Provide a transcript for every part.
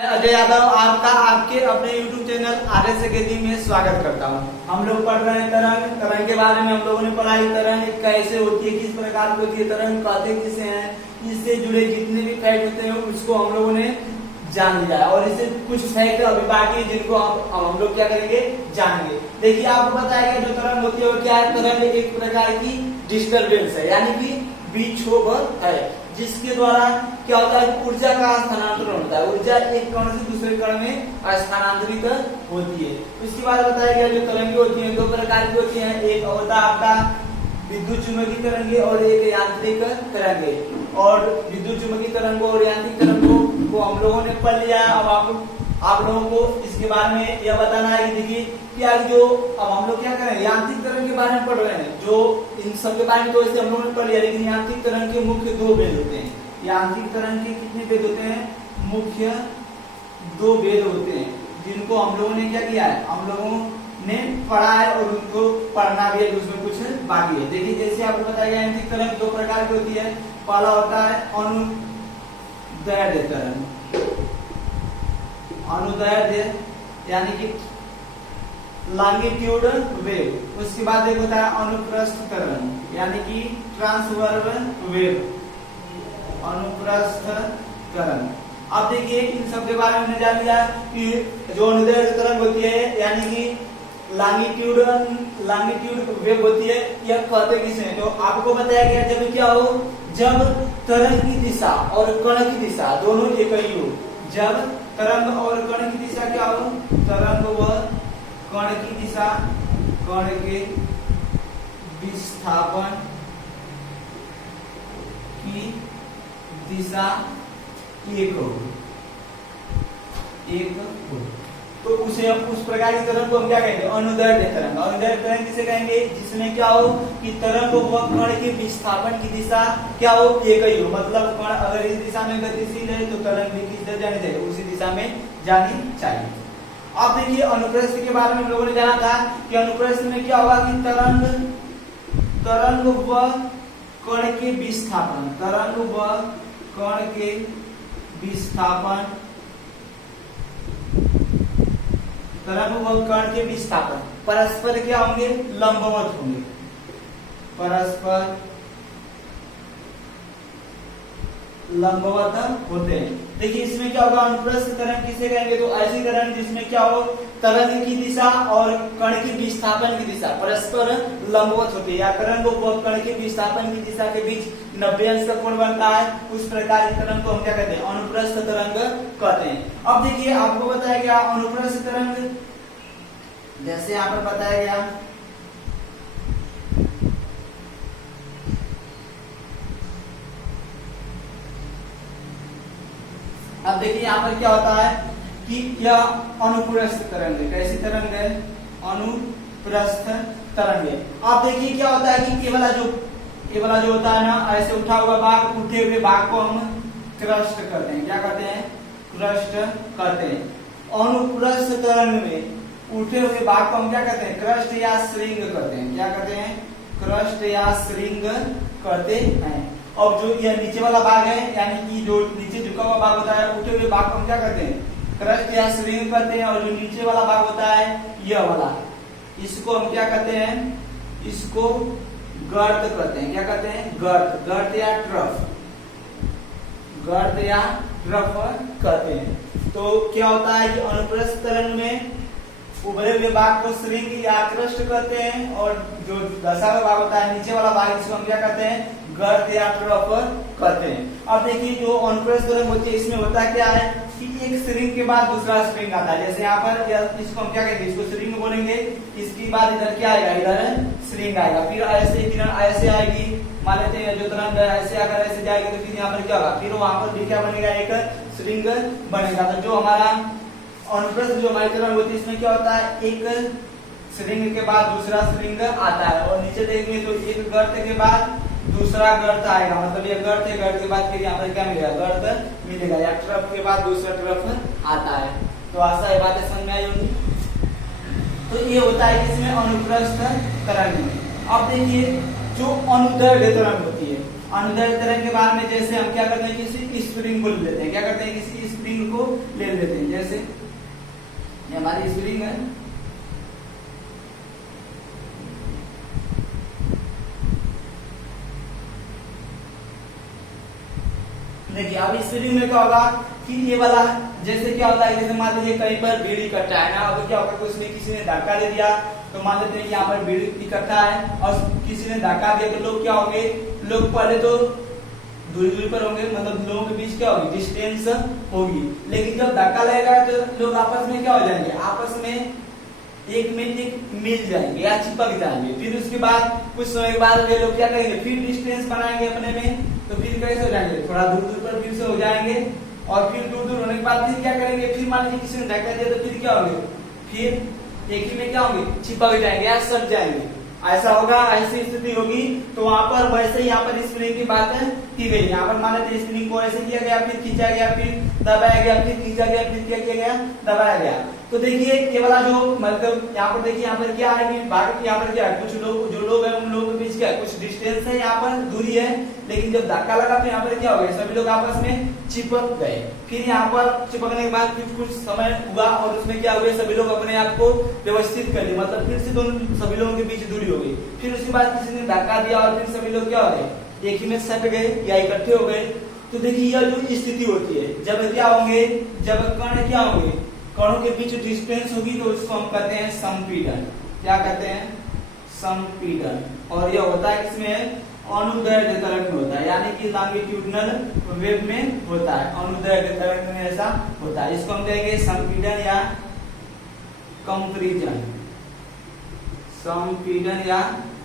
अजय यादव आपका आपके अपने YouTube चैनल RS अकेडमी में स्वागत करता हूँ। हम लोग पढ़ रहे हैं तरंग के बारे में। हम लोगों ने पढ़ा तरंग कैसे होती है, किस प्रकार की होती है, तरंग कहते किसे हैं, इससे जुड़े जितने भी फैक्ट होते हैं उसको हम लोगों ने जान लिया है और इससे कुछ फैक्ट अभी बाकी जिनको हम लोग क्या करेंगे जानेंगे। देखिए आपको बताया गया जो तरंग होती है वो क्या है। तरंग एक प्रकार की डिस्टर्बेंस है, यानी कि विक्षोभ है, जिसके द्वारा क्या होता है ऊर्जा का स्थानांतरण होता है। ऊर्जा एक कण से दूसरे कण में स्थानांतरित होती है। उसके बाद बताया गया जो तरंगे होती हैं दो प्रकार की होती हैं। एक होता है आपका विद्युत चुम्बकीय तरंगे और एक यांत्रिक तरंगे। और विद्युत चुम्बकीय तरंगों और यांत्रिक तरंगों को हम लोगों ने पढ़ लिया है। अब आप लोगों को इसके बारे में यह बताना है कि देखिए क्या जो अब हम लोग क्या करें यांत्रिक तरंग के बारे में पढ़ रहे हैं। जो इन सब के बारे में तो ऐसे हम लोगों ने पढ़ लिया, लेकिन यांत्रिक तरंग के मुख्य दो भेद होते हैं। यांत्रिक तरंग के कितने भेद होते हैं? मुख्य दो भेद होते हैं, जिनको हम लोगों ने क्या किया है, हम लोगों ने पढ़ा है और उनको पढ़ना भी है, उसमें कुछ बाकी है। देखिए जैसे आपको बताया गया यांत्रिक तरंग दो प्रकार की होती है। पहला होता है अनुदैर्ध्य तरंग। अनुदैर्ध्य यानी कि लॉन्गिट्यूड वेव। उसके बाद एक होता है अनुप्रस्थ तरंग यानी कि ट्रांसवर्स वेव। अनुप्रस्थ तरंग। अब देखिए इन सब के बारे में हमने जान लिया कि जो अनुदैर्ध्य तरंग होती है यानी कि लॉन्गिट्यूड वेव होती है, यह कहते किसे हैं? तो आपको बताया गया जब क्या हो, जब तरंग की दिशा और कण की दिशा दोनों एक ही हो। जब तरंग और कण की दिशा क्या हो, तरंग व कण की दिशा, कण के विस्थापन की दिशा एक हो, तो उसे उस प्रकार की तरंग को हम क्या कहेंगे? अनुदैर्ध्य तरंग। अनुदैर्ध्य तरंग किसे कहेंगे? जिसमें क्या हो कि तरंग व कण के विस्थापन की दिशा क्या हो, एक ही हो। मतलब कण अगर इस दिशा में गतिशील है तो तरंग भी किस दिशा जानी चाहिए, उसी दिशा में जानी चाहिए। अब देखिए अनुप्रस्थ के बारे में हम लोगों ने जाना था कि अनुप्रस्थ में क्या होगा कि तरंग व कण के विस्थापन, तरंग व कण के विस्थापन, तरंग व कण के विस्थापन परस्पर क्या होंगे? लंबवत होंगे। परस्पर लंबवत होते हैं। देखिए इसमें क्या होगा, अनुप्रस्थ तरंग किसे कहेंगे? तो ऐसी तरंग जिसमें क्या हो, तरंग की दिशा और कण के विस्थापन की दिशा परस्पर लंबवत होती है, या तरंग व कण के विस्थापन की दिशा के बीच 90 अंश का कोण बनता है। उस प्रकार की तरंग को हम क्या कहते हैं? अनुप्रस्थ तरंग कहते हैं। अब देखिए आपको बताया गया अनुप्रस्थ तरंग, जैसे यहाँ पर बताया गया अब देखिए यहाँ पर क्या होता है कि यह अनुप्रस्थ तरंग है। कैसी तरंग है? अनुप्रस्थ तरंग है। अब देखिए क्या होता है कि ये वाला जो होता है ना, ऐसे उठा हुआ भाग, उठे हुए भाग को हम क्रस्ट करते हैं। क्या कहते हैं? क्रस्ट करते हैं। अनुप्रस्थ तरंग में उठे हुए भाग को हम क्या कहते हैं? क्रस्ट या श्रिंग करते हैं। क्या कहते हैं? क्रस्ट या श्रिंग करते हैं। अब जो यह नीचे वाला भाग है, यानी कि जो नीचे झुका हुआ भाग होता है, उठे हुए भाग को हम क्या करते हैं? क्रस्ट या श्रिंग करते हैं। और जो नीचे वाला भाग होता है यह वाला, इसको हम क्या कहते हैं? इसको गर्त कहते हैं। क्या कहते हैं? गर्त। गर्त या ट्रफ, गर्त या ट्रफ कहते हैं। तो क्या होता है कि अनुप्रस्थ तरंग में उभरे हुए भाग को श्रिंग या क्रस्ट कहते हैं, और जो दशा हुआ भाग होता है नीचे वाला भाग, इसको हम क्या कहते हैं? गर्त या ट्रफ कहते हैं। अब देखिए जो अनुप्रस्थ तरंग होती है इसमें होता क्या है कि एक श्रिंग के बाद दूसरा श्रिंग आता है। जैसे यहाँ पर इसको हम क्या कहेंगे? इसको श्रिंग बोलेंगे। इसके बाद इधर क्या आएगा? इधर श्रिंग आएगा। फिर ऐसे किरण ऐसे आएगी, मान लेते हैं जो तरंग ऐसे आकर ऐसे जाएगी, तो फिर यहाँ पर क्या होगा? फिर वहां पर भी क्या बनेगा? एक श्रिंग बनेगा। तो जो हमारा अनुप्रस्थ जो हमारी तरंग होती है इसमें क्या होता है? एक श्रिंग के बाद दूसरा श्रिंग आता है, और नीचे देखेंगे तो एक गर्त के बाद दूसरा गर्त आएगा। मतलब ये गर्त है, गर्त के बाद फिर यहाँ पर क्या मिलेगा? गर्त मिलेगा, या ट्रफ के बाद दूसरा ट्रफ आता है। तो ऐसा ये बातें समझ में आई होंगी। तो ये होता है इसमें अनुप्रस्थ तरंग में। अब देखिए जो अनुदैर्ध्य तरंग होती है, अनुदैर्ध्य तरंग के बारे में जैसे हम क्या करते हैं, किसी स्प्रिंग को ले लेते हैं, क्या करते हैं, किसी स्प्रिंग को ले लेते हैं। जैसे ये हमारी स्प्रिंग है, देखिए अब स्प्रिंग में क्या होगा कि ये वाला जैसे क्या होता है, जैसे मान लीजिए कहीं पर भीड़ इकट्ठा है ना, अब क्या होगा कि उसने किसी ने धक्का दे दिया, तो मान लेते हैं कि यहाँ पर भीड़ इकट्ठा है और किसी ने धक्का दिया, तो लोग क्या होंगे, लोग पहले तो दूरी दूरी पर होंगे, मतलब लोगों के बीच क्या होगी, डिस्टेंस होगी। लेकिन जब धक्का लगेगा तो लोग आपस में क्या हो जाएंगे, आपस में एक में एक मिल जाएंगे या चिपक जाएंगे। फिर उसके बाद कुछ समय के बाद वे लोग क्या करेंगे, फिर डिस्टेंस बनाएंगे अपने में, तो फिर कैसे हो जाएंगे, थोड़ा दूर दूर पर फिर से हो जाएंगे और फिर दूर दूर होने के बाद फिर क्या करेंगे, फिर मान लीजिए किसी ने धक्का दिया तो फिर क्या होंगे, फिर एक ही में क्या होंगे, चिपक जाएंगे या सट जाएंगे। ऐसा होगा, ऐसी स्थिति होगी। तो वहां पर वैसे ही यहाँ पर स्प्रिंग की बात की गई। यहाँ पर मान लेते स्प्रिंग को ऐसे किया गया, फिर खींचा गया, फिर दबाया गया, फिर खींचा गया, फिर क्या किया गया, दबाया गया। तो देखिए ये वाला जो मतलब यहाँ पर देखिए, यहाँ पर क्या है कि भाग, यहाँ पर क्या है, कुछ लोग जो लोग हैं उन लोगों के बीच क्या है, कुछ डिस्टेंस है, यहाँ पर दूरी है, लेकिन जब धक्का लगा तो यहाँ पर क्या हो गया, सभी लोग आपस में चिपक गए। फिर यहाँ पर चिपकने के बाद कुछ समय हुआ और उसमें क्या हुआ, सभी लोग अपने आप को व्यवस्थित कर लिए, मतलब फिर से दोनों सभी लोगों के बीच दूरी हो गई। फिर उसके बाद किसी ने धक्का दिया और फिर सभी लोग क्या हो गए, एक ही में सट गए या इकट्ठे हो गए। तो देखिए यह जो स्थिति होती है, जब क्या होंगे, जब कण क्या होंगे, कणों के बीच डिस्टेंस होगी, तो उसको हम कहते हैं संपीड़न। क्या कहते हैं, संपीड़न। और यह होता है किसमें, अनुदैर्ध्य तरंग में होता है, यानी कि लॉन्गिट्यूडिनल वेव में होता है, अनुदैर्ध्य तरंग में ऐसा होता है। इसको हम कहेंगे संपीड़न या कंपैरिजन, संपीड़न या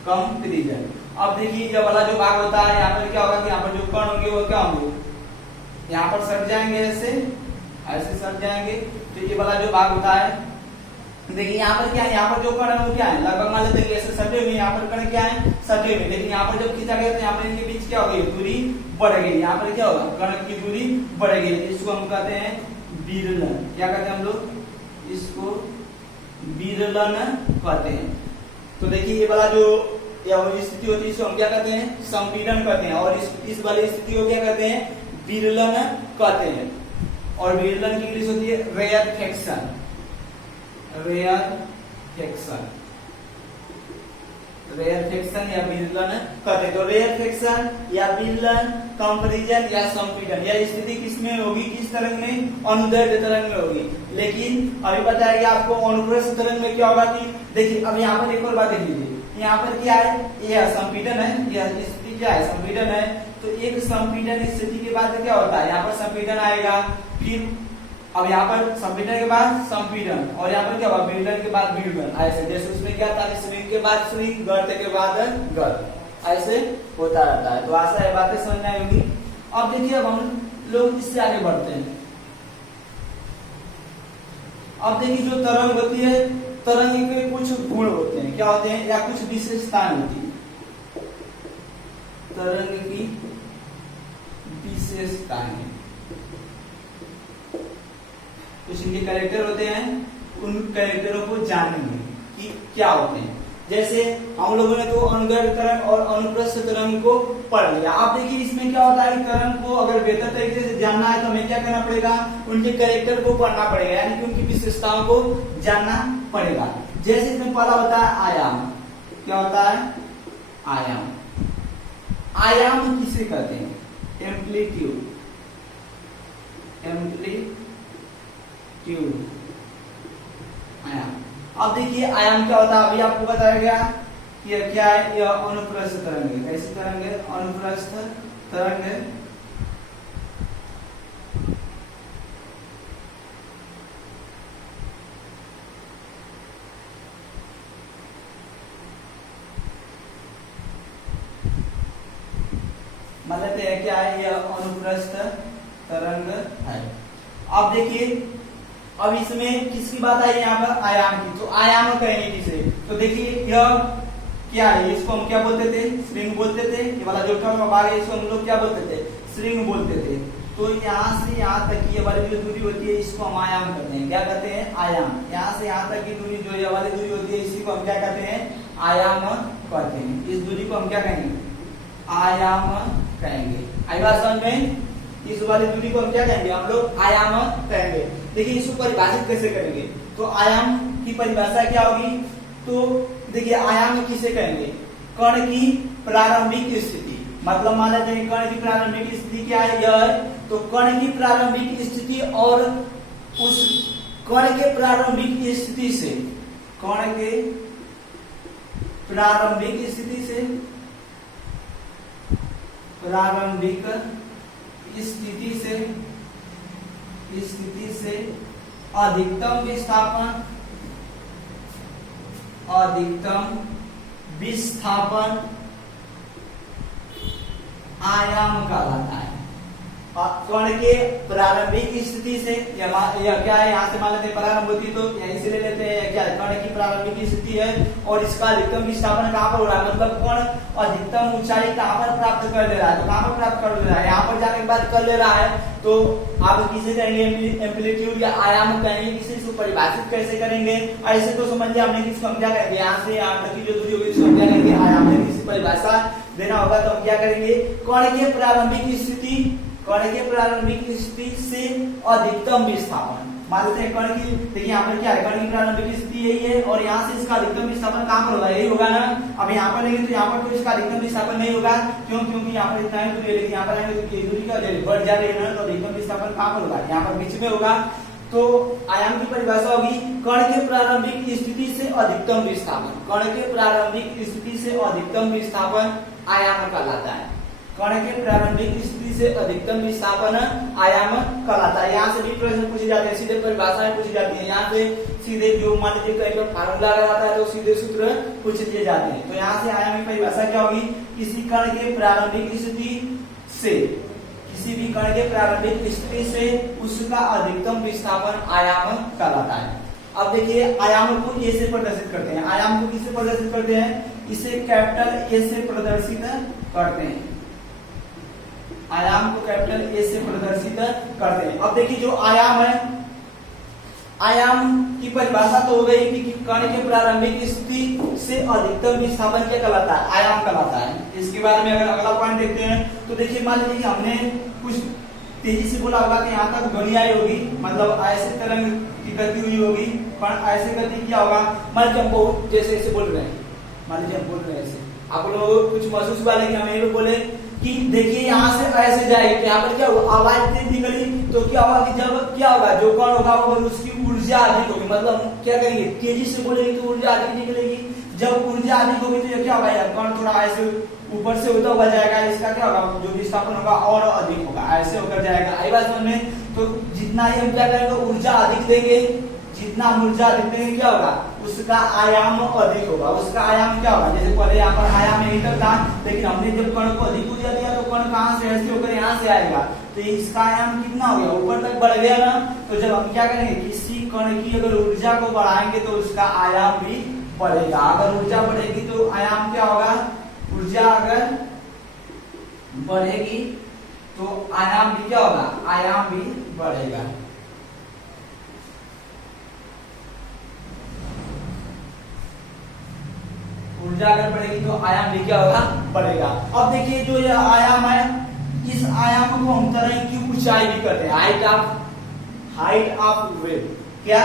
कंपैरिजन। अब देखिए ये वाला जो भाग होता है, यहाँ पर क्या होगा कि यहाँ पर जो कण होंगे वो क्या होंगे, यहाँ पर सट जाएंगे, ऐसे ऐसे सट जाएंगे। तो ये वाला जो भाग होता है, देखिए यहाँ पर क्या है, यहाँ पर जो कण है वो क्या है, लगभग मान लेते हैं ऐसे सटे हुए, यहाँ पर कण क्या है, सटे हुए। लेकिन यहाँ पर जब खींचा गया तो यहाँ पर इनके बीच क्या हो गई, दूरी बढ़ गई। यहाँ पर क्या होगा, कण की दूरी बढ़ गई। इसको हम कहते हैं विरलन। क्या कहते हैं हम लोग, इसको विरलन कहते हैं। तो देखिए ये वाला जो स्थिति होती है इसको हम क्या कहते हैं, संपीड़न कहते हैं, और इस वाली स्थिति को क्या कहते हैं, विरलन कहते हैं। और विरलन की इंग्लिश होती है रेयरफेक्शन, रेयरफेक्शन, रेयरफेक्शन या विरलन कहते हैं। तो रेयरफेक्शन या विरलन, कंपैरिजन या संपीड़न, यह स्थिति किसमें होगी, किस तरंग में, अनुदैर्ध्य तरंग में होगी। लेकिन अभी बताया गया आपको अनुप्रस्थ तरंग में क्या होगा कि देखिए अब यहाँ पर एक और बात देख लीजिए, यहाँ पर क्या है, यह संपीड़न है, यह स्थिति क्या है, संपीड़न है। तो एक संपीड़न स्थिति के बाद क्या होता है, यहाँ पर संपीड़न आएगा, फिर अब यहाँ पर संपीड़न के बाद संपीड़न, और यहाँ पर क्या होगा, विरलन के बाद विरलन, ऐसे। जैसे उसमें क्या था, श्रृंग के बाद श्रृंग, गर्त के बाद गर्त, ऐसे होता रहता है। तो आशा है बातें समझ में आई होगी। अब देखिए अब हम लोग इससे आगे बढ़ते हैं। अब देखिए जो तरंग होती है, तरंग के कुछ गुण होते हैं, क्या होते हैं, या कुछ विशेषताएं होती है, तरंग की विशेषताएं, कुछ इनके कैरेक्टर होते हैं, उन कैरेक्टरों को जानेंगे कि क्या होते हैं। जैसे हम लोगों ने तो अनुदैर्ध्य तरंग और अनुप्रस्थ तरंग को पढ़ लिया। आप देखिए इसमें क्या होता है कि तरंग को अगर बेहतर तरीके से जानना है तो हमें क्या करना पड़ेगा, उनके कैरेक्टर को पढ़ना पड़ेगा, यानी कि उनकी विशेषताओं को जानना पड़ेगा। जैसे इसमें पहला होता है आयाम। क्या होता है, आयाम। आयाम किसे कहते हैं, एम्पलीट्यूड, एम्पलीट्यूड, आयाम। अब देखिए आयाम क्या होता है, अभी आपको बताया गया कि यह क्या है, यह अनुप्रस्थ तरंग है। कैसी तरंग है, अनुप्रस्थ तरंग है। मतलब क्या है, यह अनुप्रस्थ तरंग है। अब देखिए अब इसमें किसकी बात आई, यहाँ पर आयाम की। तो आयाम कहेंगे किसे, तो देखिए यह क्या है, इसको हम क्या बोलते थे, श्रृंग बोलते थे। ये वाला जो टर्म भाग है इसको हम लोग क्या बोलते थे, श्रृंग बोलते थे। तो यहाँ से यहाँ तक की ये वाली जो दूरी होती है इसको हम आयाम कहते हैं। क्या कहते हैं, आयाम। यहाँ से यहाँ तक की दूरी जो ये वाली दूरी होती है इसी को हम क्या कहते हैं, आयाम कहते हैं। इस दूरी को हम क्या कहेंगे, आयाम कहेंगे। आई बात समझ में? इस वाली दूरी को हम क्या कहेंगे? हम लोग आयाम कहेंगे। देखिए इसको परिभाषित कैसे करेंगे? तो आयाम की परिभाषा क्या होगी? तो देखिए आयाम किसे कहेंगे? कण की प्रारंभिक स्थिति। मतलब मान लेते हैं कण की प्रारंभिक स्थिति क्या है? यह है। तो कण की प्रारंभिक स्थिति और उस कण के प्रारंभिक स्थिति से, कण के प्रारंभिक स्थिति से, प्रारंभिक स्थिति से अधिकतम विस्थापन, अधिकतम विस्थापन आयाम कहलाता है। कण के प्रारंभिक स्थिति से या क्या है? यहाँ से मान लेते हैं प्रारंभ होती तो यहीं से ले लेते हैं क्या? कण की प्रारंभिक स्थिति है और इसका अधिकतम विस्थापन कहाँ पर हो रहा है? मतलब कण अधिकतम ऊंचाई कहाँ पर प्राप्त कर ले रहा है? तो कहाँ पर प्राप्त कर ले रहा है? यहाँ पर जाने के बाद कर ले रहा है। तो आप किसे कहेंगे? एम्पलीट्यूड या आयाम कहेंगे। किसे इसको परिभाषित कैसे करेंगे? ऐसे तो समझिए हमने किसको हम क्या कहेंगे? यहाँ से यहाँ तक की जो दूरी होगी उसको हम क्या कहेंगे? आयाम है। किसी परिभाषा देना होगा तो हम क्या करेंगे? कण के प्रारंभिक स्थिति, कण के प्रारंभिक स्थिति से अधिकतम विस्थापन। मान लेते हैं कण की, देखिए यहाँ पर क्या है? कण की प्रारंभिक स्थिति यही है और यहाँ से इसका अधिकतम विस्थापन कहाँ पर होगा? यही होगा ना। अब यहाँ पर लेंगे तो यहाँ पर तो इसका अधिकतम विस्थापन नहीं होगा। क्यों? क्योंकि यहाँ पर इतना ही दूरी है, लेकिन यहाँ पर आएंगे तो दूरी का बढ़ जा रही है ना, तो अधिकतम विस्थापन कहाँ पर होगा? यहाँ पर बीच में होगा। तो आयाम की परिभाषा होगी कण के प्रारंभिक स्थिति से अधिकतम विस्थापन। कण के प्रारंभिक स्थिति से अधिकतम विस्थापन आयाम कहलाता है। कण के प्रारंभिक स्थिति से अधिकतम विस्थापन आयाम कहलाता है। यहाँ से भी प्रश्न पूछे जाते हैं, सीधे परिभाषाएं पूछी जाती है। यहाँ से सीधे जो मान लीजिए कहीं पर फार्मूला लगाता है तो सीधे सूत्र पूछ दिए जाते हैं। तो यहाँ से आयाम की परिभाषा क्या होगी? किसी कण के प्रारंभिक स्थिति से, किसी भी कण के प्रारंभिक स्थिति से उसका अधिकतम विस्थापन आयाम कहलाता है। अब देखिए आयाम को ए से प्रदर्शित करते हैं। आयाम को किससे प्रदर्शित करते हैं? इसे कैपिटल ए से प्रदर्शित करते हैं। आयाम को कैपिटल ए से प्रदर्शित करते हैं। अब देखिए जो आयाम है, आयाम की परिभाषा तो हो गई कि कण के प्रारंभिक स्थिति से अधिकतम विस्थापन क्या कहलाता है? आयाम कहलाता है। इसके बारे में अगर अगला पॉइंट देखते हैं तो देखिए मान लीजिए कि हमने कुछ तेजी से बोला होगा कि यहाँ तक ध्वनि आई होगी, मतलब ऐसे तरंग की गति हुई होगी, पर ऐसे गति क्या होगा? मान लीजिए हम बहुत जैसे ऐसे बोल रहे हैं, मान लीजिए हम बोल रहे हैं ऐसे, आप लोगों को कुछ महसूस हुआ कि हम ये बोले कि देखिए यहाँ से ऐसे जाएगी तो यहाँ पर क्या हुआ? आवाज तेज निकली तो क्या होगा कि जब क्या होगा? जो कण होगा वो उसकी ऊर्जा अधिक होगी। मतलब क्या करेंगे? तेजी से बोलेंगे तो ऊर्जा अधिक निकलेगी। जब ऊर्जा अधिक होगी तो क्या होगा? यार कण थोड़ा ऐसे ऊपर से होता हुआ जाएगा, इसका क्या होगा? जो विस्थापन होगा और अधिक होगा, ऐसे होकर जाएगा। आई बात समझ में? तो जितना ही हम क्या करेंगे? ऊर्जा अधिक देंगे, जितना ऊर्जा अधिक देंगे क्या होगा? उसका आयाम अधिक होगा। उसका आयाम क्या होगा? जैसे पहले यहाँ पर आयाम मीटर था, लेकिन हमने जब कण को अधिक ऊर्जा दिया तो कण कहाँ से ऐसे होकर यहाँ से आएगा, तो इसका आयाम कितना हो गया? ऊपर तक बढ़ गया ना। तो जब हम क्या करेंगे? किसी कण की अगर ऊर्जा को बढ़ाएंगे तो उसका आयाम भी बढ़ेगा। अगर ऊर्जा बढ़ेगी तो आयाम क्या होगा? ऊर्जा अगर बढ़ेगी तो आयाम भी क्या होगा? आयाम भी बढ़ेगा। ऊर्जा अगर बढ़ेगी तो आयाम भी क्या होगा? बढ़ेगा। अब देखिए जो ये आयाम है, इस आयाम को हम तरंग की ऊंचाई भी कहते हैं, हाइट ऑफ वेव। क्या?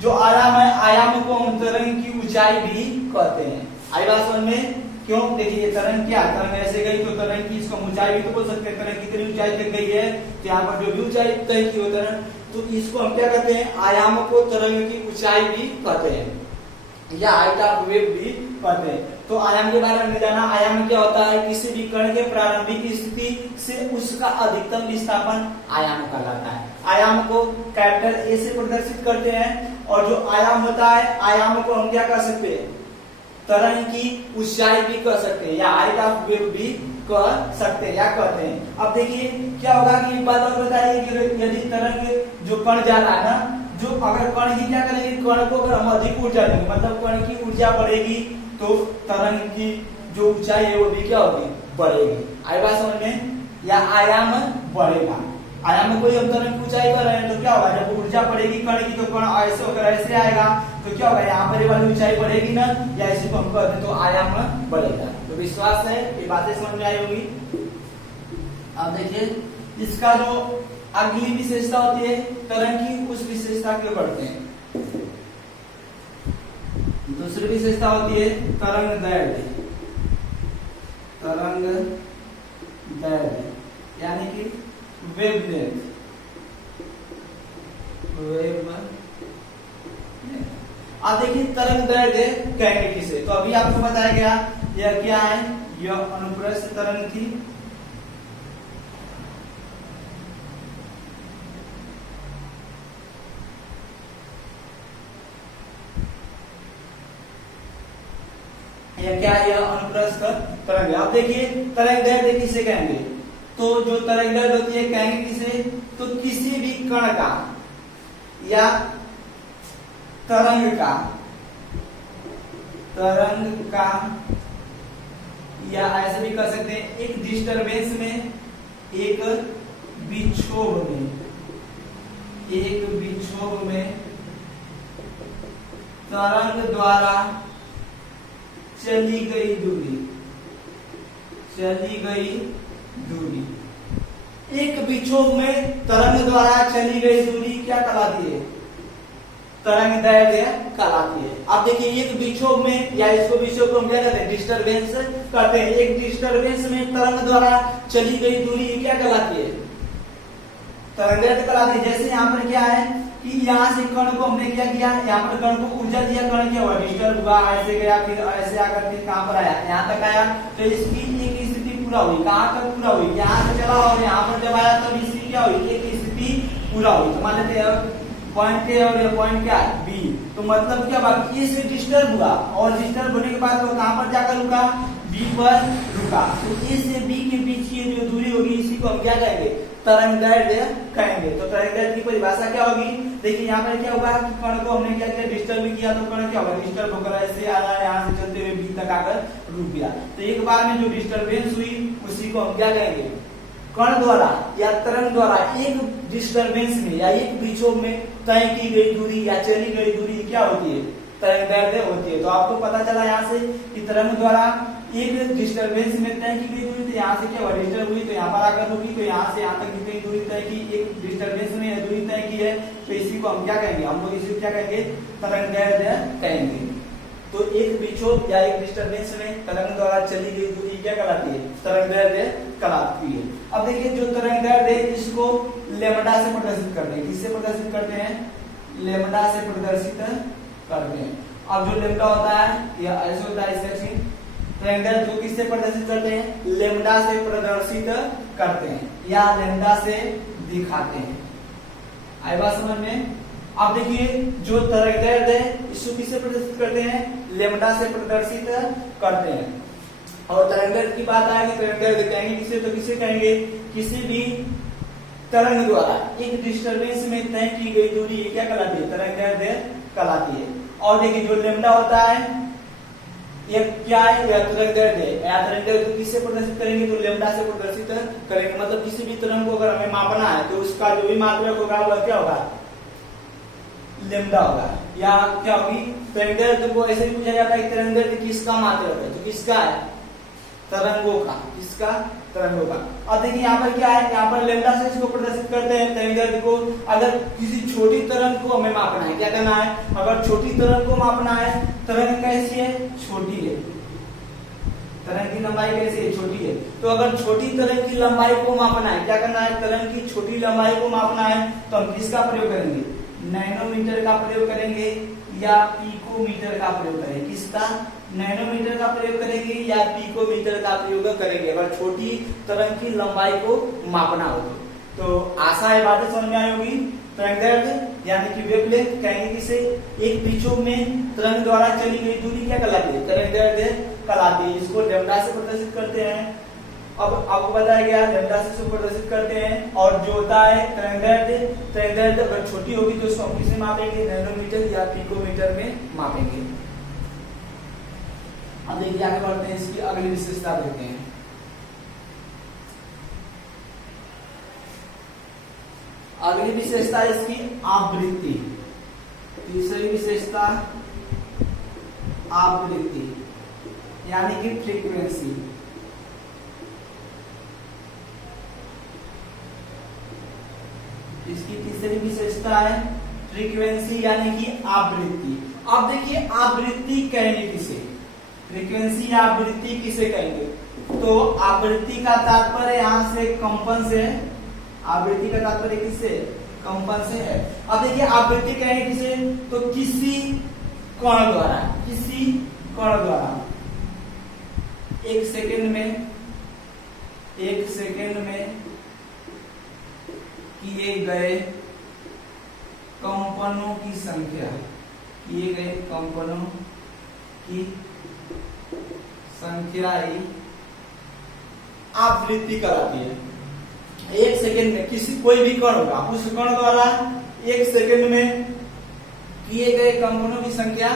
जो आयाम है, आयाम को हम तरंग की ऊंचाई भी कहते हैं। आई बात समझ में? क्यों? देखिए तरंग क्या, तरंग ऐसे गई तो तरंग की इसको ऊंचाई भी तो बोल सकते हैं। तरंग कितनी ऊंचाई तक गई है तो यहाँ पर जो भी ऊंचाई तय की हो तरंग, तो इसको हम क्या कहते हैं? आयाम को तरंग की ऊंचाई भी कहते हैं या हाइट ऑफ वेव भी कहते हैं। तो आयाम के बारे में जाना। आयाम क्या होता है? किसी भी कण के प्रारंभिक स्थिति से उसका अधिकतम विस्थापन आयाम कहलाता है। आयाम को कैपिटल ए से प्रदर्शित करते हैं और जो आयाम होता है, आयाम को हम क्या कर सकते हैं? तरंग की ऊंचाई भी कह सकते हैं या हाइट ऑफ वेव भी कह सकते हैं या कहते हैं। अब देखिए क्या होगा कि एक बात और बताइए कि यदि तरंग जो कण जा रहा है ना, जो अगर कण की क्या करेंगे? कण को अगर हम अधिक ऊर्जा देंगे, मतलब कण की ऊर्जा बढ़ेगी तो तरंग की जो ऊंचाई है वो भी क्या होगी? बढ़ेगी। आई बात समझ में? या आयाम बढ़ेगा। आयाम को हम तरंग की ऊंचाई कर रहे हैं तो क्या होगा? जब ऊर्जा बढ़ेगी कण की तो कण ऐसे होकर ऐसे आएगा तो क्या होगा? यहाँ पर वाली ऊंचाई बढ़ेगी ना, या इसी को हम कहते हैं तो आयाम बढ़ेगा। तो विश्वास है ये बातें समझ में आई होगी। अब देखिए इसका जो अगली विशेषता होती है तरंग की, उस विशेषता के बढ़ते हैं। दूसरी विशेषता होती है तरंग दैर्ध्य। तरंग दैर्ध्य यानी कि वेवलेंथ। अब देखिए तरंग दैर्ध्य कहेंगे किसे, तो अभी आपको बताया गया यह क्या है, यह अनुप्रस्थ तरंग थी। यह क्या है, यह अनुप्रस्थ तरंग है। अब देखिए तरंग दैर्ध्य किसे कहेंगे, तो जो तरंग दैर्ध्य होती है कहेंगे किसे, तो किसी भी कण का या तरंग का या ऐसे भी कर सकते हैं एक डिस्टरबेंस में, एक विक्षोभ में तरंग द्वारा चली गई दूरी। एक विक्षोभ में तरंग द्वारा चली गई दूरी क्या कहलाती है, तरंग दैर्ध्य कहलाती है। अब देखिए एक विक्षोभ में, या इसको विक्षोभ को हम क्या कहते हैं, डिस्टरबेंस कहते हैं। एक डिस्टरबेंस में तरंग द्वारा चली गई दूरी क्या कहलाती है, तरंग दैर्ध्य कहलाती है। जैसे यहाँ पर क्या है कि यहाँ से कण को हमने क्या किया, यहाँ पर कण को ऊर्जा दिया, कण क्या हुआ, डिस्टर्ब हुआ, ऐसे गया, फिर ऐसे आकर के कहाँ पर आया, यहाँ तक आया, तो इसकी एक स्थिति पूरा हुई। कहाँ तक पूरा हुई, यहाँ से चला और यहाँ पर जब आया तब इसकी क्या हुई, एक स्थिति पूरा हुई। तो मान लेते हैं पॉइंट ए और ये पॉइंट क्या है बी, तो मतलब क्या बात, ए से डिस्टर्ब हुआ और डिस्टर्ब होने के बाद तो कहाँ पर जाकर रुका, बी पर रुका। तो ए से बी के बीच की जो दूरी होगी इसी को हम क्या कहेंगे, तरंग दैर्ध्य कहेंगे। तो तरंग दैर्ध्य की परिभाषा क्या होगी, देखिए यहाँ पर क्या होगा कि कण को हमने क्या किया, डिस्टर्ब किया, तो कण क्या होगा, डिस्टर्ब होकर ऐसे आ रहा है, यहाँ से चलते हुए बी तक आकर रुक गया। तो एक बार में जो डिस्टर्बेंस हुई उसी को हम क्या कहेंगे, कण द्वारा या तरंग द्वारा एक डिस्टरबेंस में या एक विक्षोभ में तय की गई दूरी या चली गई दूरी क्या होती है, तरंग दैर्ध्य होती है। तो आपको पता चला यहाँ से कि तरंग द्वारा एक डिस्टरबेंस में तय की गई दूरी, तो यहाँ से क्या हुआ, डिस्टर्ब हुई तो यहाँ पर आकर होगी, तो यहाँ से यहाँ तक जितनी दूरी तय की, एक डिस्टरबेंस में यह दूरी तय की है, तो इसी को हम क्या कहेंगे, हम लोग इसी को क्या कहेंगे, तरंग दैर्ध्य कहेंगे। तो एक विक्षोभ या एक डिस्टरबेंस में तरंग द्वारा चली गई दूरी क्या कहलाती है, तरंग दैर्ध्य कहलाती है। अब देखिए जो तरंग दैर्ध्य इसको लेमडा से प्रदर्शित करते हैं, किससे प्रदर्शित करते हैं, लेमडा से प्रदर्शित करते हैं। अब जो लेमडा होता है यह ऐसे होता है, इसका चिन्ह तरंग दैर्ध्य को किससे प्रदर्शित करते हैं, लेमडा से प्रदर्शित करते हैं या लेमडा से दिखाते हैं। आई बात समझ में। अब देखिए जो तरंग दैर्ध्य है इसको किससे प्रदर्शित करते हैं, लेमडा से प्रदर्शित करते हैं। और तरंग दैर्ध्य की बात आएगी, तरंग दैर्ध्य कहेंगे किसे, तो किसे कहेंगे, किसी भी तरंग द्वारा एक डिस्टरबेंस में तय की गई दूरी क्या कहलाती है, तरंग दैर्ध्य कहलाती है। और देखिए जो लेमडा होता है ये क्या है, यह तरंग दैर्ध्य है। या तरंग दैर्ध्य को किससे प्रदर्शित करेंगे, तो लेमडा से प्रदर्शित करेंगे। मतलब किसी भी तरंग को अगर हमें मापना है तो उसका जो भी मात्रक होगा वह क्या होगा, लेमडा होगा। या क्या होगी, तरंग दैर्ध्य को ऐसे भी पूछा जाता है तरंग दैर्ध्य किसका मात्रक है, तो किसका है, तरंगों का, किसका, तरंगों का। अब देखिए यहाँ पर क्या है, यहाँ पर लेमडा से इसको प्रदर्शित करते हैं तरंग दैर्ध्य को। अगर किसी छोटी तरंग को हमें मापना है, क्या करना है, अगर छोटी तरंग को मापना है, तरंग कैसी है, छोटी है, तरंग की लंबाई कैसी है, छोटी है। तो अगर छोटी तरंग की लंबाई को मापना है, क्या करना है, तरंग की छोटी लंबाई को मापना है, तो हम किसका प्रयोग करेंगे, नैनोमीटर का प्रयोग करेंगे या पिकोमीटर का प्रयोग करेंगे। किसका, नैनोमीटर का प्रयोग करेंगे या पिकोमीटर का प्रयोग करेंगे अगर छोटी तरंग की लंबाई को मापना हो। तो आशा है बातें समझ में आई होगी। तरंग दैर्ध्य यानी कि वेवलेंथ कहेंगे किसे, एक विक्षोभ में तरंग द्वारा चली गई दूरी क्या कहलाती है, तरंग दैर्ध्य कहलाती है। इसको लेमडा से प्रदर्शित करते हैं। अब आपको बताया गया लेमडा से इसको प्रदर्शित करते हैं। और जो होता है तरंग दैर्ध्य अगर छोटी होगी तो उसको हम किसे मापेंगे, नैनोमीटर या पिकोमीटर में मापेंगे। अब देखिए आगे बढ़ते हैं, इसकी अगली विशेषता देखते हैं। अगली विशेषता इसकी आवृत्ति। तीसरी विशेषता आवृत्ति यानी कि फ्रीक्वेंसी। इसकी तीसरी विशेषता है फ्रीक्वेंसी यानी कि आवृत्ति। अब देखिए आवृत्ति कहेंगे किसे, फ्रीक्वेंसी या आवृत्ति किसे कहेंगे, तो आवृत्ति का तात्पर्य यहाँ से कंपन से है, आवृत्ति का तात्पर्य किससे, कंपन से है। अब देखिए आवृत्ति कहेंगे किसे, तो किसी कण द्वारा, किसी कण द्वारा एक सेकंड में किए गए कंपनों की संख्या, किए गए कंपनों की संख्या ही आवृत्ति कहलाती है। एक सेकंड में किसी कोई भी कण होगा, उस कण द्वारा एक सेकंड में किए गए कंपनों की संख्या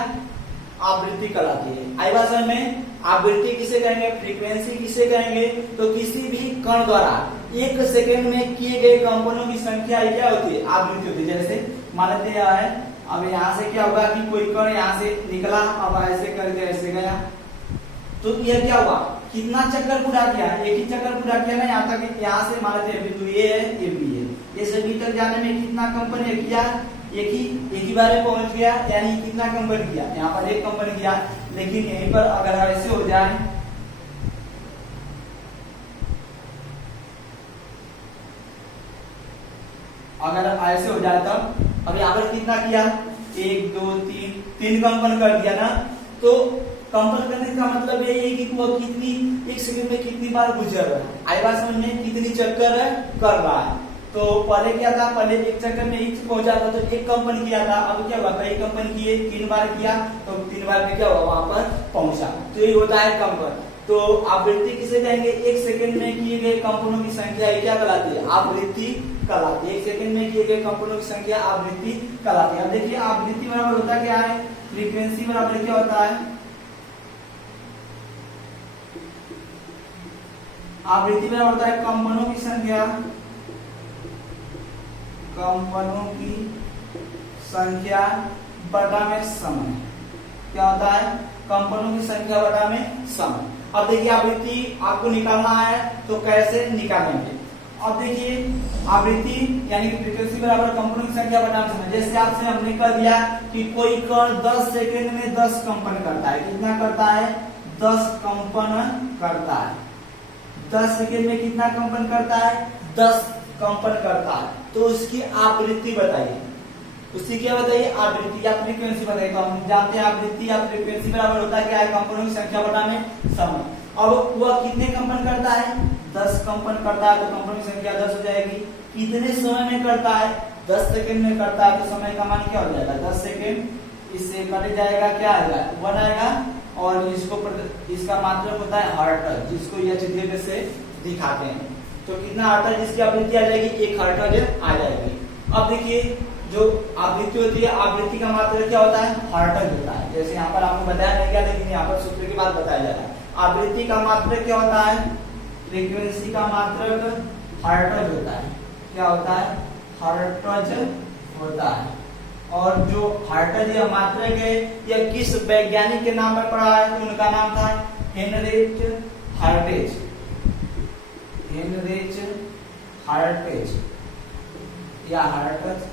आवृत्ति कहलाती है। आई बात समझ में, आवृत्ति किसे कहेंगे, फ्रीक्वेंसी किसे कहेंगे, तो किसी भी कण द्वारा एक सेकंड में किए गए कंपनों की संख्या क्या होती है, आवृत्ति होती है। जैसे मान लेते हैं अब यहाँ से क्या होगा कि कोई कण यहाँ से निकला, अब ऐसे करके ऐसे गया, तो यह क्या हुआ, कितना चक्कर पूरा किया, एक ही चक्कर पूरा किया ना, यहाँ तक, यहाँ से मान लेते हैं बिंदु ये है, ये बी है, ये से बी तक जाने में कितना कंपन किया, एक ही बार में पहुंच गया, यानी कितना कंपन किया, यहाँ पर एक कंपन किया। लेकिन यहीं पर अगर ऐसे हो जाए, अगर ऐसे हो जाए तब, अब यहाँ पर कितना किया, 1 2 3 कंपन कर दिया ना, तो कंपन करने का मतलब ये है कि वो कितनी, एक सेकंड में कितनी बार गुजर रहा है, आई बात समझ में, कितनी चक्कर कर रहा है। तो पहले क्या था, पहले एक चक्कर में एक पहुंचा था तो एक कंपन किया था, अब क्या हुआ, कई कंपन किए, 3 बार किया तो 3 बार में क्या हुआ, वहां पर पहुंचा, तो ये होता है कंपन। तो आवृत्ति किसे कहेंगे, एक सेकंड में किए गए कंपनों की संख्या क्या कहलाती है, आवृत्ति कहलाती है। एक सेकंड में किए गए कंपनों की संख्या आवृत्ति कहलाती है। अब देखिए आवृत्ति बराबर होता क्या है, फ्रीक्वेंसी बराबर क्या होता है, आवृत्ति बराबर होता है कंपनों की संख्या, कंपनों की संख्या बटा में समय, क्या होता है, कंपनों की संख्या बटा में समय। अब देखिए आवृत्ति आपको निकालना है तो कैसे निकालेंगे, अब देखिए आवृत्ति यानी कि फ्रीक्वेंसी बराबर कंपनों की संख्या बटा में समय। जैसे आपसे हमने कह दिया कि कोई कण 10 सेकंड में 10 कंपन करता है, कितना करता है, 10 कंपन करता है, 10 सेकंड में कितना कंपन करता है, 10 कंपन करता है, तो उसकी आवृत्ति बताइए, उसकी क्या बताइए, आवृत्ति या फ्रीक्वेंसी बताइए। तो हम जानते हैं आवृत्ति या फ्रीक्वेंसी बराबर होता है क्या है, कंपनों की संख्या बटा में समय। अब वह कितने कंपन करता है, 10 कंपन करता है, तो कंपनों की संख्या 10 हो जाएगी। कितने समय में करता है, 10 सेकंड में करता है, तो समय का मान क्या हो जाएगा, 10 सेकंड, इससे कट जाएगा, क्या आएगा, 1 आएगा, और इसका मात्रक होता है हर्ट्ज, जिसको एच से दिखाते हैं। तो कितना हर्ट्ज इसकी आवृत्ति आ जाएगी, 1 हर्ट्ज आ जाएगी। अब देखिए जो आवृत्ति होती है, आवृत्ति का मात्रक क्या होता है, हर्ट्ज होता है। जैसे यहाँ पर आपको बताया नहीं गया, लेकिन यहाँ पर सूत्र की बात बताया जा रहा है। आवृत्ति का मात्रक क्या होता है, फ्रीक्वेंसी का मात्रक हर्ट्ज होता है, क्या होता है, हर्ट्ज होता है। और जो हर्ट्ज या मात्रक है, यह किस वैज्ञानिक के नाम पर पड़ा है, तो उनका नाम था हेनरिच हर्ट्ज, हेनरिच हर्ट्ज या हर्ट्ज,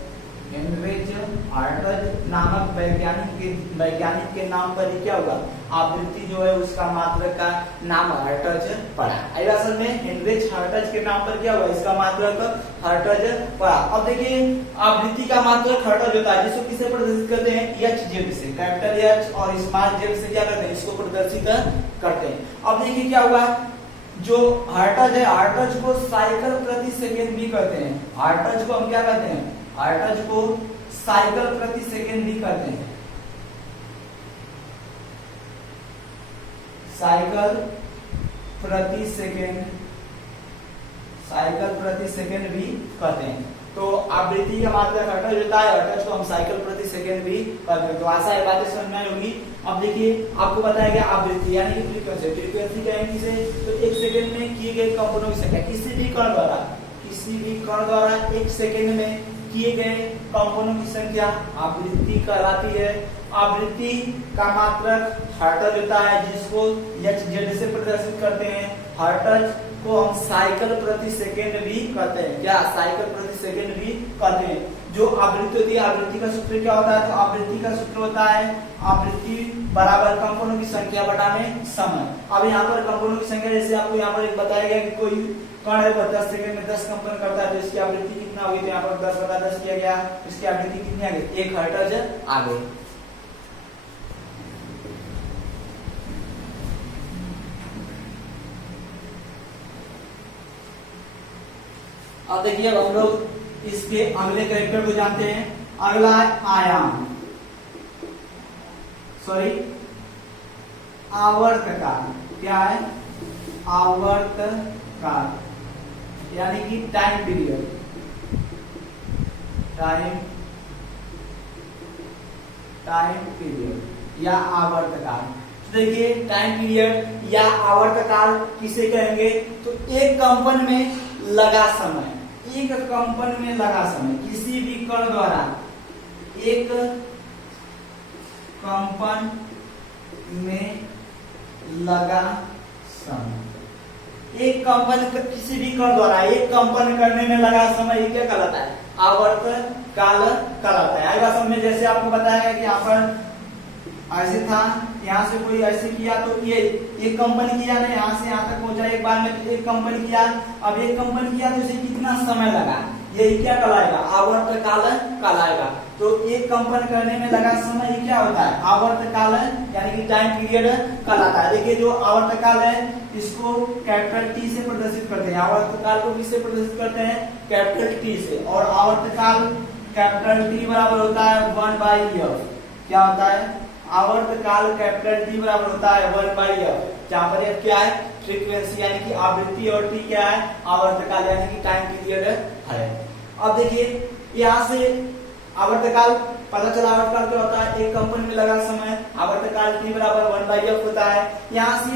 हेनरिच हर्ट्ज नामक वैज्ञानिक के नाम पर ही क्या हुआ, आवृत्ति जो है उसका मात्रक का नाम हर्ट्ज पड़ा। असल में हेनरिच हर्ट्ज के नाम पर क्या हुआ, इसका मात्रक हर्ट्ज पड़ा। अब देखिए आवृत्ति का मात्रक हर्ट्ज होता है, जिसको किसे प्रदर्शित करते हैं, एच जेड से, कैपिटल एच और स्मॉल जेड से क्या करते हैं, इसको प्रदर्शित करते हैं। अब देखिए क्या हुआ, जो हर्ट्ज है, हर्ट्ज को साइकिल प्रति सेकंड भी कहते हैं, हर्ट्ज को हम क्या कहते हैं, हर्ट्ज को साइकिल प्रति सेकंड भी कहते हैं, साइकिल प्रति सेकंड, साइकिल प्रति सेकंड भी कहते हैं। तो आवृत्ति का मात्रक हर्ट्ज होता है, हर्ट्ज को हम साइकिल प्रति सेकंड भी कहते हैं। तो आशा है बातें समझ में होगी। अब देखिए आपको बताया गया आवृत्ति यानी कि फ्रीक्वेंसी, फ्रीक्वेंसी क्या है किसे, तो एक सेकंड में किए गए कंपनों की संख्या, किसी भी कण द्वारा, किसी भी कण द्वारा एक सेकंड में किए गए कंपनों की संख्या आवृत्ति कहलाती है। आवृत्ति का मात्रक हर्ट्ज होता है, जिसको एच जेड से प्रदर्शित करते हैं। हर्ट्ज को हम साइकिल प्रति सेकंड भी कहते हैं। क्या साइकिल प्रति सेकंड भी कहते हैं। जो आवृत्ति होती है, आवृत्ति का सूत्र क्या होता है, तो आवृत्ति का सूत्र होता है आवृत्ति बराबर कंपनों की संख्या बटा में समय। अब यहाँ पर कंपनों की संख्या, जैसे आपको यहाँ पर एक बताया गया कि कोई कण है 10 सेकंड में 10 कंपन करता है, तो इसकी आवृत्ति कितना होगी, तो यहाँ पर 10 बटा 10 किया गया, इसकी आवृत्ति कितनी आ गई, 1 हर्ट्ज आ गई। अब देखिए हम लोग इसके अगले कैरेक्टर को जानते हैं। अगला है आयाम, सॉरी आवर्तकाल। क्या है, आवर्तकाल, यानी कि टाइम पीरियड, टाइम पीरियड या आवर्तकाल। तो देखिए टाइम पीरियड या आवर्तकाल किसे कहेंगे, तो एक कंपन में लगा समय, एक कंपन में लगा समय, किसी भी कण द्वारा एक कंपन में लगा समय, एक कंपन किसी भी कण द्वारा एक कंपन करने में लगा समय, ये क्या कहलाता है, आवर्तकाल कहलाता है। आएगा समझ में। जैसे आपको बताया कि यहाँ पर ऐसे था, यहाँ से कोई ऐसे किया तो ये एक कंपन किया ना, यहाँ से यहाँ तक पहुंचा एक बार में, एक कंपन किया। अब एक कंपन किया तो इसे कितना समय लगा, ये क्या कहलाएगा, आवर्तकाल कहलाएगा। तो एक कंपन करने में लगा समय ये क्या होता है, आवर्तकाल, यानी कि टाइम पीरियड कहलाता है। देखिए जो आवर्तकाल है इसको कैपिटल टी से प्रदर्शित करते हैं। आवर्तकाल को किससे प्रदर्शित करते हैं, कैपिटल टी से। और आवर्तकाल कैपिटल टी बराबर होता है 1/f। क्या होता है, आवर्तकाल कैपिटल टी बराबर होता है 1/f, जहां पर f क्या है, फ्रीक्वेंसी यानी कि आवृत्ति, और t क्या है, आवर्तकाल यानी कि टाइम पीरियड है। अब देखिए यहाँ से आवर्तकाल पता चला, आवर्तकाल क्या होता है, एक कंपन में लगा समय, आवर्तकाल t बराबर 1/f होता है। यहाँ से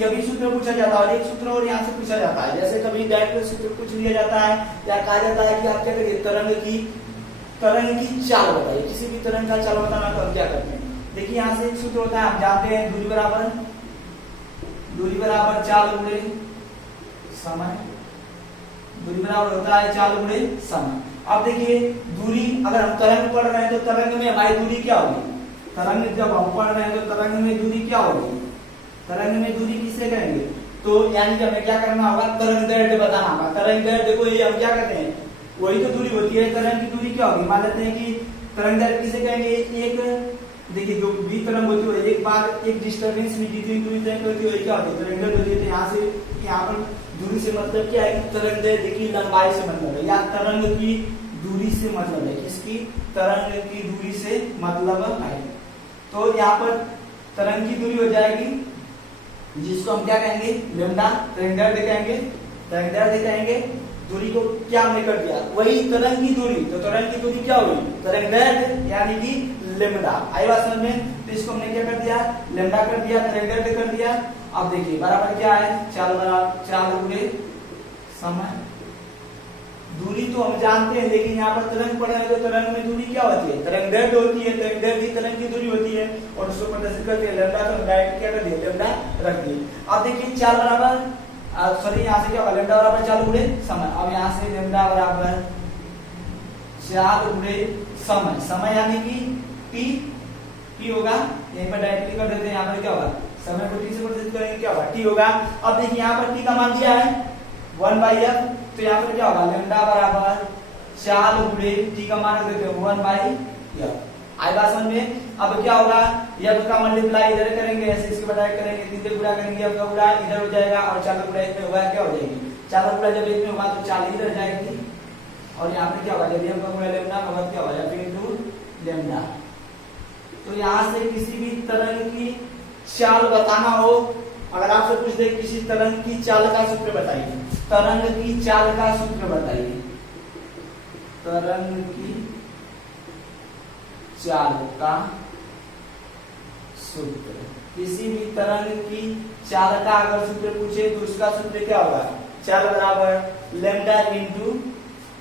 यह भी सूत्र पूछा जाता है और एक सूत्र और यहाँ से पूछा जाता है। जैसे कभी डायरेक्ट सूत्र पूछ लिया जाता है या कहा जाता है कि आप क्या करिए, तरंग की चाल बताइए, किसी भी तरंग का चाल बताना, तो हम क्या करते हैं, देखिए यहाँ से एक सूत्र होता है, हम जानते हैं दूरी बराबर चाल गुणे समय, दूरी बराबर होता है चाल गुणे समय। अब देखिए दूरी, अगर हम तरंग पढ़ रहे हैं तो तरंग में हमारी दूरी क्या होगी, तरंग जब हम पढ़ रहे हैं तो तरंग में दूरी क्या होगी, तरंग में दूरी किसे कहेंगे, तो यानी कि हमें क्या करना होगा, तरंग दैर्ध्य बताना होगा। तरंग दैर्ध्य को ये हम क्या कहते हैं, वही तो दूरी होती है। तरंग की दूरी क्या होगी, मान लेते हैं कि तरंग दैर्ध्य किसे कहेंगे, एक देखिए जो भी तरंग होती है एक बार एक डिस्टर्बेंस में जितनी दूरी तय करती है क्या होती है, तरंग दैर्ध्य होती है। यहाँ से यहाँ पर दूरी से मतलब क्या है कि तरंग दैर्ध्य की लंबाई से मतलब है, या तरंग की दूरी से मतलब है, किसकी, तरंग की दूरी से मतलब है। तो यहाँ पर तरंग की दूरी हो जाएगी जिसको हम क्या कहेंगे, लेम्डा, तरंग दैर्ध्य कहेंगे, तरंग दैर्ध्य कहेंगे। दूरी को क्या हमने कर दिया, वही तरंग की दूरी, तो तरंग की दूरी क्या हुई, तरंग दैर्ध्य यानी कि लेम्डा। आई बात समझ में। तो इसको हमने क्या कर दिया, लेम्डा कर दिया, तरंग दैर्ध्य कर दिया। अब देखिए बराबर क्या है, चाल गुणे समय। दूरी तो हम जानते हैं, लेकिन यहाँ पर तरंग पढ़े तो तरंग में दूरी क्या होती है, तरंग दैर्ध्य होती है, तरंग दैर्ध्य तरंग की दूरी होती है, और उसको प्रदर्शित करते हैं लेम्डा, तो डायरेक्ट क्या कर दिया, लेम्डा रख दिए। अब देखिए चाल बराबर, सॉरी यहाँ से क्या होगा, लेम्डा बराबर चाल गुणे समय। अब यहाँ से लेम्डा बराबर चाल गुणे समय, समय यानी कि टी होगा, यहीं पर डायरेक्टली कर देते हैं, यहाँ पर क्या होगा, समय को टी से प्रदर्शित करेंगे, क्या होगा, टी होगा। अब देखिए यहाँ पर टी का मान दिया है 1/f, तो यहाँ पर क्या होगा, लेम्डा बराबर चाल गुणे टी का मान रख देते हैं 1/f। आई बात समझ में। अब क्या होगा, f का मल्टीप्लाई इधर करेंगे, ऐसे इसके बजाय करेंगे, 3 से गुणा करेंगे, f का गुणा इधर हो जाएगा, और चाल गुणा इसमें होगा, क्या हो जाएगी, चाल गुणा जब इसमें होगा तो चाल इधर जाएगी, और यहाँ पे क्या होगा, जब f का गुणा लेम्डा होगा क्या होगा, f इनटू लेम्डा। तो यहाँ से किसी भी तरंग की चाल बताना हो, अगर आपसे पूछ दे किसी तरंग की चाल का सूत्र बताइए, तरंग की चाल का सूत्र बताइए, तरंग की चाल का सूत्र, किसी भी तरंग की चाल का अगर सूत्र पूछे तो उसका सूत्र क्या होगा, चाल बराबर लेम्डा इनटू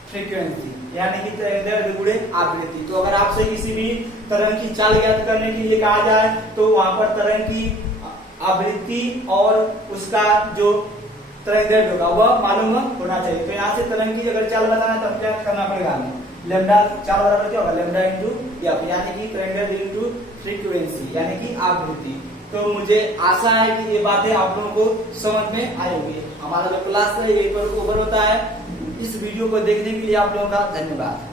फ्रीक्वेंसी, यानी कि तरंग दैर्ध्य गुणे आवृत्ति। तो अगर आपसे किसी भी तरंग की चाल ज्ञात करने के लिए कहा जाए तो वहां पर तरंग की आवृत्ति और उसका जो तरंग दैर्ध्य होगा वह मालूम होना चाहिए। तो यहाँ से तरंग की अगर चाल बताना है तो क्या करना पड़ेगा हमें, लैम्डा चाल बराबर क्या होगा, लैम्डा इंटू एफ, यानी कि तरंग दैर्ध्य इंटू फ्रीक्वेंसी यानी कि आवृत्ति। तो मुझे आशा है कि ये बातें आप लोगों को समझ में आई होगी। हमारा जो क्लास है यही पर ओवर होता है। इस वीडियो को देखने के लिए आप लोगों का धन्यवाद।